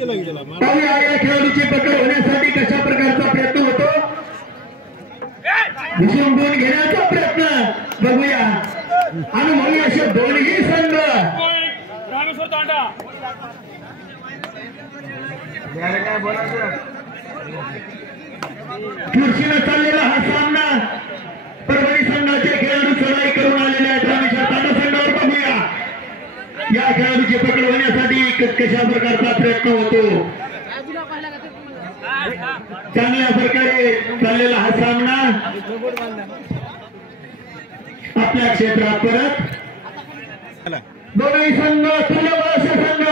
पाहूया या खेळाडूची पकड होण्यासाठी कशा प्रकारचा प्रयत्न होतो, भूषण गुण घेण्याचा प्रयत्न बघूया. अनुभवी असे दोन्ही संघ खुर्शीनं चाललेला हा सामना परभणी संघाचे खेळाडू चढाई करून आलेले आहेत. रामेश्वर तांडा संघावर बघूया या खेळाडूची पकड होण्यासाठी कशा प्रकारचा प्रयत्न होतो. चांगल्या प्रकारे चाललेला हा सामना आपल्या क्षेत्रात परत दोन्ही संघ तुल्यबळ संघ,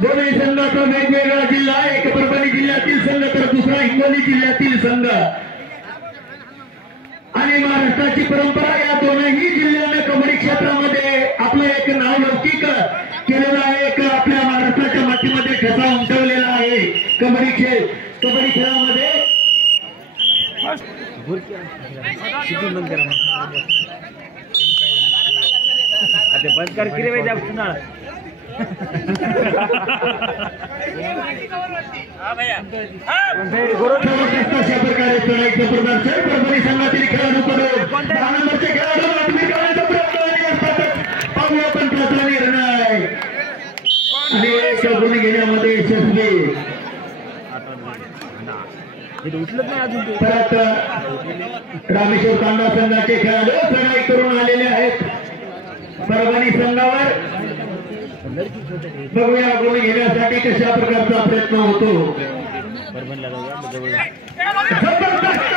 दोन्ही संघाचा वेगवेगळा जिल्हा, एक परभणी जिल्ह्यातील संघ तर दुसरा हिंगोली जिल्ह्यातील संघ. आणि महाराष्ट्राची परंपरा या दोनही जिल्ह्याने कबड्डी क्षेत्रामध्ये आपलं एक नाव लौकिक केलेलं आहे, एक आपल्या महाराष्ट्राच्या मातीमध्ये ठसा उमटवलेला आहे. कबड्डी खेळामध्ये बंद कर किरे भाई जब सुना कशा प्रकारे चढाईचं प्रदर्शन परभणी संघातील खेळाडूकडून 10 नंबरचे खेळाडू आत्मी करण्याचा प्रयत्न पाहूया पण त्याचा निर्णय आणि एक गुण घेण्यामध्ये यशस्वी. परत रामेश्वर तांडा संघाचे खेळाडू चढाई करून आलेले आहेत परभणी संघावर. बघूया गुण घेण्यासाठी कशा प्रकारचा प्रयत्न होतो. जबरदस्त